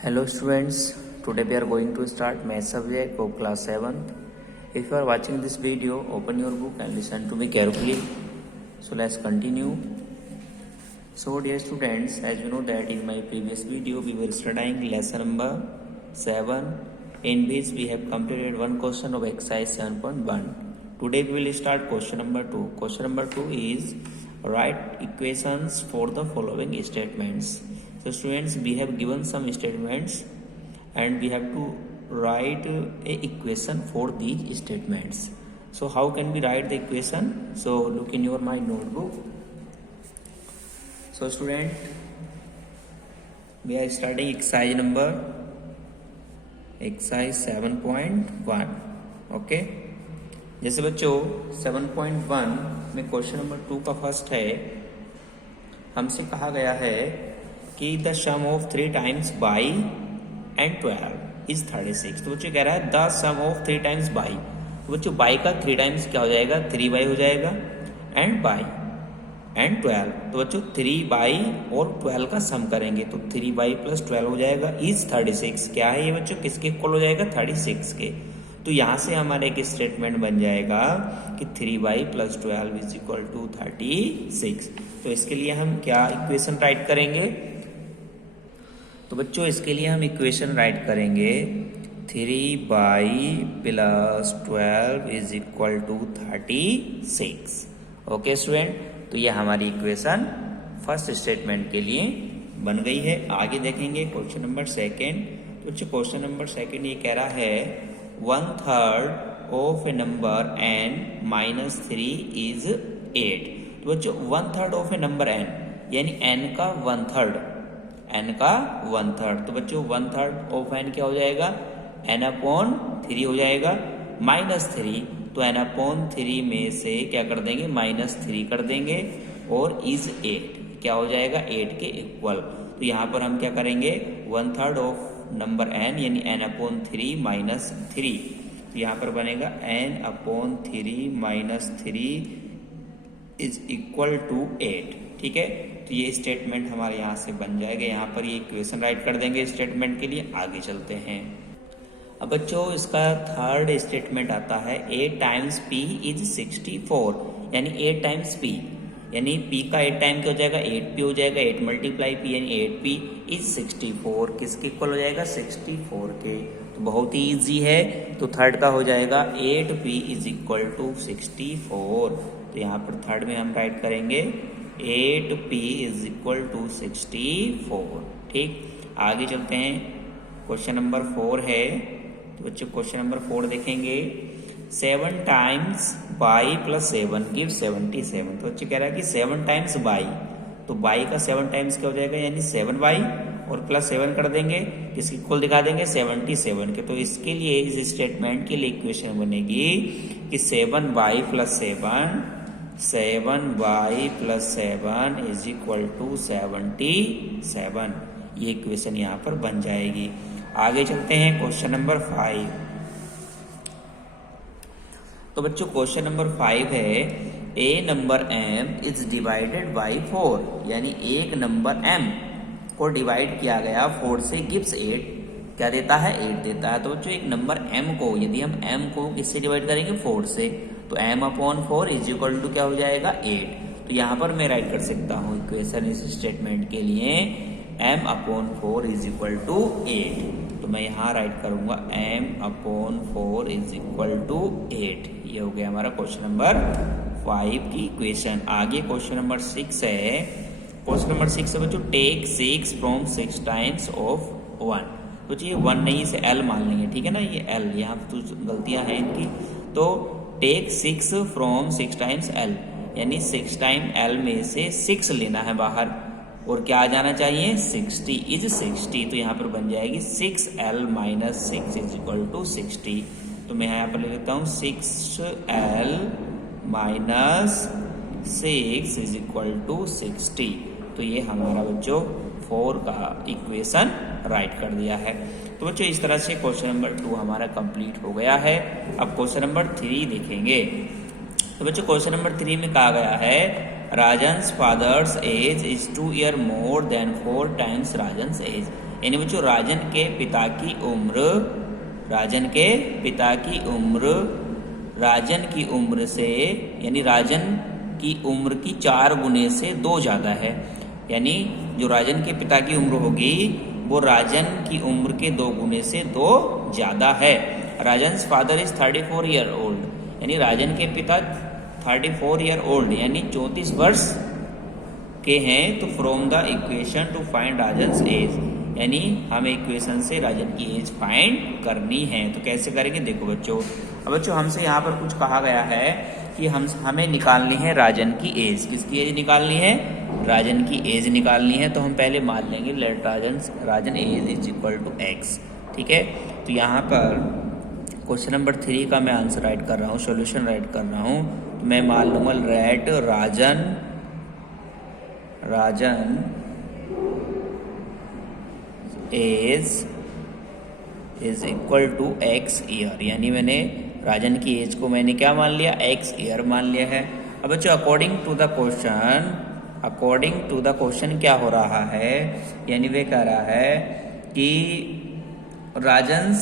Hello students, today we are going to start math subject of class 7th. If you are watching this video, open your book and listen to me carefully. So let's continue. So dear students, as you know that in my previous video we were studying lesson number 7 in which we have completed one question of exercise 7.1. Today we will start question number 2. Question number 2 is write equations for the following statements. So students, we have given some statements and we have to write a equation for these statements. So how can we write the equation? So look in your my notebook. So student, we are starting exercise 7.1. Okay जैसे बच्चों 7.1 में question number 2 का first है, हमसे कहा गया है कि the sum of 3 times y and 12 is 36. तो बच्चों कह रहा है the sum of 3 times y. तो बच्चों बाई का 3 टाइम्स क्या हो जाएगा, 3 बाई हो जाएगा एंड बाई एंड 12. तो बच्चों 3 बाई और 12 का सम करेंगे तो 3 बाई प्लस 12 हो जाएगा इज 36. क्या है ये बच्चों, किसके इक्वल हो जाएगा, 36 के. तो यहाँ से हमारे एक स्टेटमेंट बन जाएगा कि 3 y plus 12 is equal to 36. तो इसके लिए हम क्या इक्वेशन राइट करेंगे, तो बच्चों इसके लिए हम इक्वेशन राइट करेंगे 3 y plus 12 is equal to 36. Okay student, तो ये हमारी इक्वेशन फर्स्ट स्टेटमेंट के लिए बन गई है. आगे देखेंगे क्वेश्चन नंबर 2. तो बच्चों क्वेश्चन नंबर 2 ये कह रहा है 1/3 of A number n minus 3 is 8. तो बच्चों 1/3 ऑफ ए नंबर n यानी n का 1/3, n का 1/3. तो बच्चों 1/3 ऑफ n क्या हो जाएगा, n/3 हो जाएगा. -3 तो n/3 में से क्या कर देंगे, -3 कर देंगे और इज 8 क्या हो जाएगा, 8 के इक्वल. तो यहाँ पर हम क्या करेंगे 1/3 ऑफ नंबर n यानी n/3 माइनस 3. तो यहाँ पर बनेगा n/3 minus 3 is equal to 8. ठीक है, तो ये स्टेटमेंट हमारे यहाँ से बन जाएगा. यहाँ पर ये इक्वेशन राइट कर देंगे स्टेटमेंट के लिए. आगे चलते हैं. अब बच्चों इसका थर्ड स्टेटमेंट आता है 8 टाइम्स p इज 64. यानी 8 टाइम्स p यानी p का 8 टाइम क्या हो जाएगा, 8p हो जाएगा. 8 मल्टीप्लाई p यानी 8p इज 64. किसके इक्वल हो जाएगा, 64 के. तो बहुत ही ईजी है. तो थर्ड का हो जाएगा 8p इज इक्वल टू 64. तो यहाँ पर थर्ड में हम राइट करेंगे 8p इज इक्वल टू 64. ठीक, आगे चलते हैं. क्वेश्चन नंबर 4 है. तो बच्चों क्वेश्चन नंबर 4 देखेंगे 7 टाइम्स बाई प्लस 7 गिव 77. तो बच्चे कह रहा है कि 7 टाइम्स बाई, तो बाई का 7 टाइम्स क्या हो जाएगा यानी 7 बाई और प्लस 7 कर देंगे, इसकी इक्वल दिखा देंगे 77 के. तो इसके लिए इस स्टेटमेंट के लिए इक्वेशन बनेगी कि 7 y plus 7 y plus 7 is equal to 77. ये इक्वेशन यहाँ पर बन जाएगी. आगे चलते हैं क्वेश्चन नंबर 5. तो बच्चों क्वेश्चन नंबर 5 है a number m is divided by 4. यानी एक नंबर m को डिवाइड किया गया 4 से गिव्स 8. क्या देता है, 8 देता है. तो बच्चों एक नंबर m को यदि हम m को किससे डिवाइड करेंगे, 4 से, तो m/4 इज इक्वल टू क्या हो जाएगा, 8. तो यहाँ पर मैं राइट कर सकता हूँ इक्वेशन इस स्टेटमेंट के लिए m/4 इज इक्वल टू 8. तो मैं यहाँ राइट करूंगा m/4 इज इक्वल टू 8. ये हो गया हमारा क्वेश्चन नंबर 5 की इक्वेशन. आगे क्वेश्चन नंबर 6 है. क्वेश्चन नंबर 6 है बच्चों टेक 6 फ्रॉम 6 टाइम्स ऑफ 1. तो ये 1 नहीं, इसे l मान लेंगे. ठीक है ना, ये l, यहाँ तो गलतियां हैं इनकी. तो टेक 6 फ्रॉम 6 टाइम्स l यानी 6 टाइम l में से 6 लेना है बाहर और क्या आ जाना चाहिए, 60 इज 60. तो यहाँ पर बन जाएगी 6l minus 6 is equal to 60. तो मैं यहाँ पर ले लेता हूँ 6l minus 6 is equal to 60. तो ये हमारा बच्चों 4 का इक्वेशन राइट कर दिया है. तो बच्चों इस तरह से क्वेश्चन नंबर 2 हमारा कंप्लीट हो गया है. अब क्वेश्चन नंबर 3 देखेंगे. तो बच्चों क्वेश्चन नंबर 3 में कहा गया है Rajan's father's age is 2 year more than 4 times Rajan's age. यानी बच्चों राजन के पिता की उम्र राजन की उम्र से यानी राजन की उम्र की 4 गुने से 2 ज़्यादा है। यानी जो राजन के पिता की उम्र होगी वो राजन की उम्र के 2 गुने से 2 ज़्यादा है। राजन्स फादर इज 34 ईयर ओल्ड। यानी राजन के पिता 34 ईयर ओल्ड यानी 34 वर्ष के हैं। तो from the equation to find Rajan's age, यानी हमें इक्वेशन से राजन की एज फाइंड करनी है। तो कैसे करेंगे देखो बच्चों। अब बच्चों हमसे यहाँ पर कुछ कहा गया है कि हमें निकालनी है राजन की एज। किसकी एज निकालनी है? राजन की एज निकालनी है। तो हम पहले मान लेंगे let Rajan age is equal to x. ठीक है, तो यहाँ पर क्वेश्चन नंबर 3 का मैं आंसर राइट कर रहा हूँ, सॉल्यूशन राइट कर रहा हूँ। तो मैं मान लूँगा let Rajan age is equal to x year. यानी मैंने राजन की एज को मैंने क्या मान लिया? एक्स ईयर मान लिया है। अब बच्चों अकॉर्डिंग टू द क्वेश्चन क्या हो रहा है? यानी वे कह रहा है कि Rajan's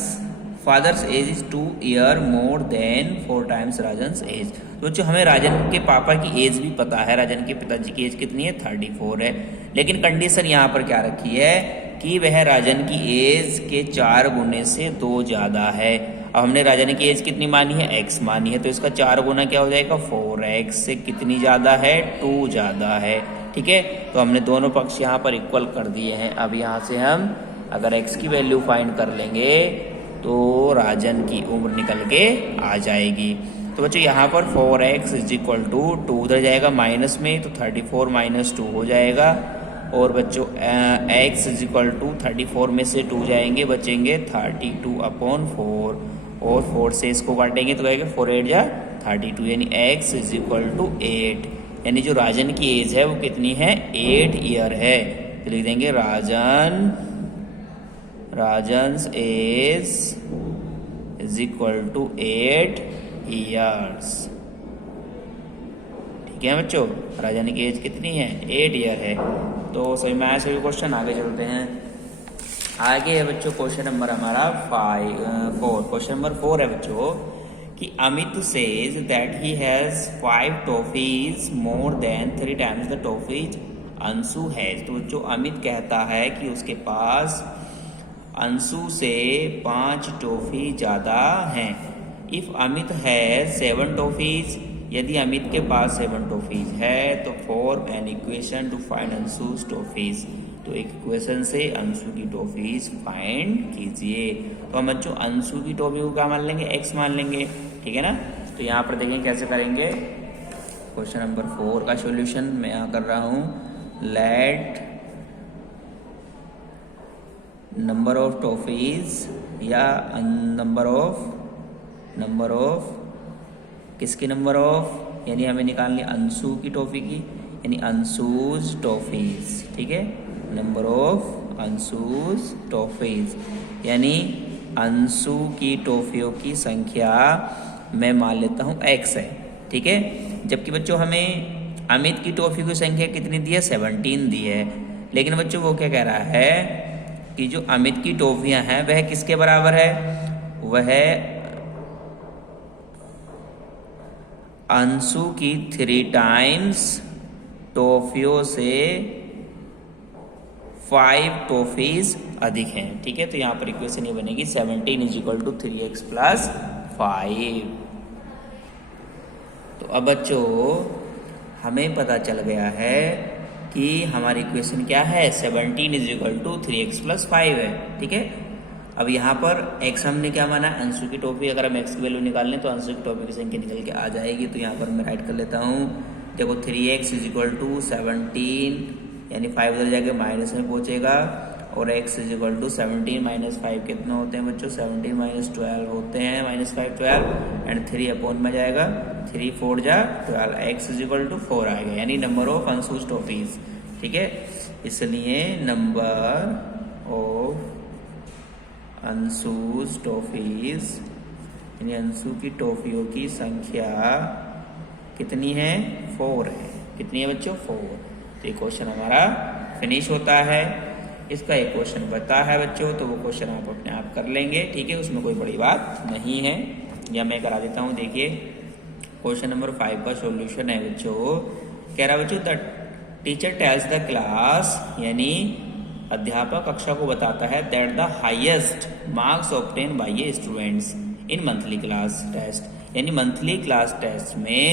father's age is 2 year more than 4 times Rajan's age. तो बच्चों हमें राजन के पापा की एज भी पता है। राजन के पिताजी की एज कितनी है? 34 है। लेकिन कंडीशन यहाँ पर क्या रखी है कि वह राजन की एज के 4 गुने से 2 ज़्यादा है। अब हमने राजन की एज कितनी मानी है? x मानी है। तो इसका 4 गुना क्या हो जाएगा? 4x से कितनी ज़्यादा है? 2 ज़्यादा है। ठीक है, तो हमने दोनों पक्ष यहाँ पर इक्वल कर दिए हैं। अब यहाँ से हम अगर x की वैल्यू फाइंड कर लेंगे तो राजन की उम्र निकल के आ जाएगी। तो बच्चों यहाँ पर 4x इज इक्वल टू 2 उधर जाएगा माइनस में, तो 34 माइनस 2 हो जाएगा। और बच्चों x इज इक्वल टू 34 में से 2 जाएंगे, बचेंगे 32/4 और 4 से इसको काटेंगे तो आएगा 4 8 जा 32 यानी x इज इक्वल टू 8। यानी जो राजन की एज है वो कितनी है? 8 ईयर है। तो लिख देंगे Rajan's age is equal to 8 years. ठीक है बच्चों, राजन की एज कितनी है? 8 ईयर है। तो सही में आया सभी क्वेश्चन। आगे चलते हैं। आगे है बच्चों क्वेश्चन नंबर हमारा 4। क्वेश्चन नंबर 4 है बच्चों कि Amit says that he has 5 toffees more than 3 times the toffees Anshu has. तो बच्चों अमित कहता है कि उसके पास अंशु से 5 टॉफी ज़्यादा हैं। इफ़ अमित हैज 7 टॉफीज, यदि अमित के पास 7 टॉफीज है तो form an equation to find Anshu's toffees. तो एक इक्वेशन से अंशु की टॉफीज फाइंड कीजिए। तो हम बच्चों अंशु की टॉफी को क्या मान लेंगे? x मान लेंगे। ठीक है ना, तो यहाँ पर देखें कैसे करेंगे। क्वेश्चन नंबर 4 का सॉल्यूशन मैं यहाँ कर रहा हूँ। लेट नंबर ऑफ टॉफीज या नंबर ऑफ किसकी नंबर ऑफ, यानी हमें निकालनी अंशु की टॉफी की, यानी अंशुज टॉफीज। ठीक है, नंबर ऑफ अंशुज टॉफीज यानी अंशु की टॉफियों की संख्या मैं मान लेता हूँ x है। ठीक है, जबकि बच्चों हमें अमित की टॉफी की संख्या कितनी दी है? 17 दी है। लेकिन बच्चों वो क्या कह रहा है कि जो अमित की टॉफियाँ हैं वह किसके बराबर है? वह अंशु की 3 टाइम्स टॉफियों से 5 टॉफीज अधिक हैं। ठीक है, तो यहाँ पर इक्वेशन ये बनेगी 17 is equal to 3x plus 5। तो अब बच्चों हमें पता चल गया है कि हमारी इक्वेशन क्या है? 17 is equal to 3x plus 5 है। ठीक है, अब यहाँ पर x हमने क्या माना? अंशु की टॉफी। अगर हम x की वैल्यू निकाल लें तो अंशु की टॉफी की संख्या निकल के आ जाएगी। तो यहाँ पर मैं राइट कर लेता हूँ। देखो 3x इज इक्वल टू 17 यानी 5 उधर जाके माइनस में पहुँचेगा और x is equal to 17 minus 5 कितना होते हैं बच्चों? 17 माइनस 12 होते हैं, माइनस 5 12 एंड 3 अपॉन में जाएगा 3 4 जा 12, x इज इक्वल टू 4 आएगा यानी नंबर ऑफ अंशुज टॉफीज। ठीक है, इसलिए नंबर ऑफ अंशुज टॉफीज यानी अंशु की टॉफियों की संख्या कितनी है? 4 है। कितनी है बच्चों 4। तो ये क्वेश्चन हमारा फिनिश होता है। इसका एक क्वेश्चन बता है बच्चों, तो वो क्वेश्चन आप अपने आप कर लेंगे, ठीक है, उसमें कोई बड़ी बात नहीं है। या मैं करा देता हूँ। देखिए क्वेश्चन नंबर 5 का सॉल्यूशन है बच्चों। कह रहा बच्चों the teacher tells the class, यानी अध्यापक कक्षा को बताता है that the highest marks obtain by a students in monthly class test, यानी मंथली क्लास टेस्ट में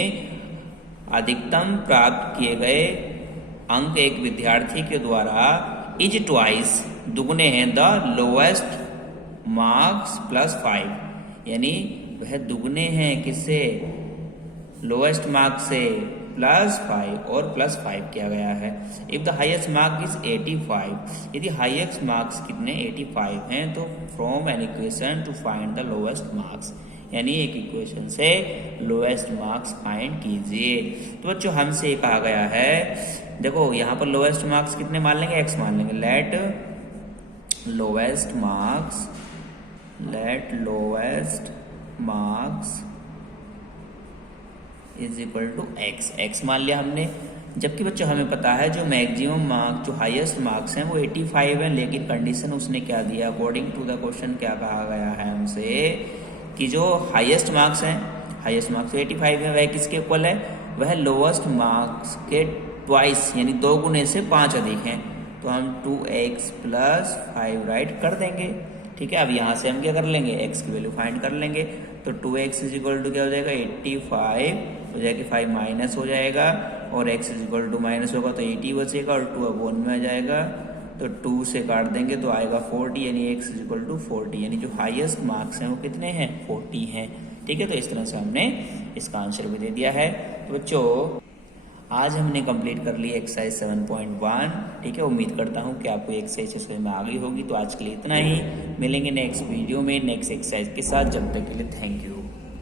अधिकतम प्राप्त किए गए अंक एक विद्यार्थी के द्वारा इज ट्वाइस, दुगने हैं, द लोएस्ट मार्क्स +5, यानी वह दुगने हैं किससे, लोएस्ट मार्क्स से +5 और +5 किया गया है। If the highest mark is 85, यदि हाईएस्ट मार्क्स कितने 85 हैं, तो from N equation to find the lowest marks, यानी एक इक्वेशन से लोएस्ट मार्क्स फाइंड कीजिए। तो बच्चों हमसे ये कहा गया है, देखो यहाँ पर लोएस्ट मार्क्स कितने मान लेंगे, x मान लेंगे। Let lowest marks is equal to x मान लिया हमने। जबकि बच्चों हमें पता है जो मैक्सिमम मार्क्स, जो हाईएस्ट मार्क्स हैं वो 85 हैं, लेकिन कंडीशन उसने क्या दिया, अकॉर्डिंग टू द क्वेश्चन क्या कहा गया है हमसे कि जो हाईएस्ट मार्क्स हैं, हाईएस्ट मार्क्स 85 है, वह किसके इक्वल है, वह लोएस्ट मार्क्स के ट्वाइस, यानी 2 गुने से 5 अधिक हैं। तो हम 2x + 5 राइट कर देंगे, ठीक है। अब यहाँ से हम क्या कर लेंगे, x की वैल्यू फाइंड कर लेंगे। तो 2x इज इक्वल टू क्या हो जाएगा 85 हो जाएगा, 5 माइनस हो जाएगा, और x is equal to minus होगा तो 80 बचेगा, और 2 अब 1 में आ जाएगा, तो 2 से काट देंगे तो आएगा 40, यानी x इज इक्वल टू 40, यानी जो हाईएस्ट मार्क्स हैं वो कितने हैं 40 हैं, ठीक है। तो इस तरह से हमने इसका आंसर भी दे दिया है। तो बच्चों आज हमने कंप्लीट कर ली एक्सरसाइज 7.1, ठीक है। उम्मीद करता हूँ कि आपको एक्सरसाइज समझ में आ गई होगी। तो आज के लिए इतना ही, मिलेंगे नेक्स्ट वीडियो में नेक्स्ट एक्सरसाइज के साथ। जब तक के लिए थैंक यू।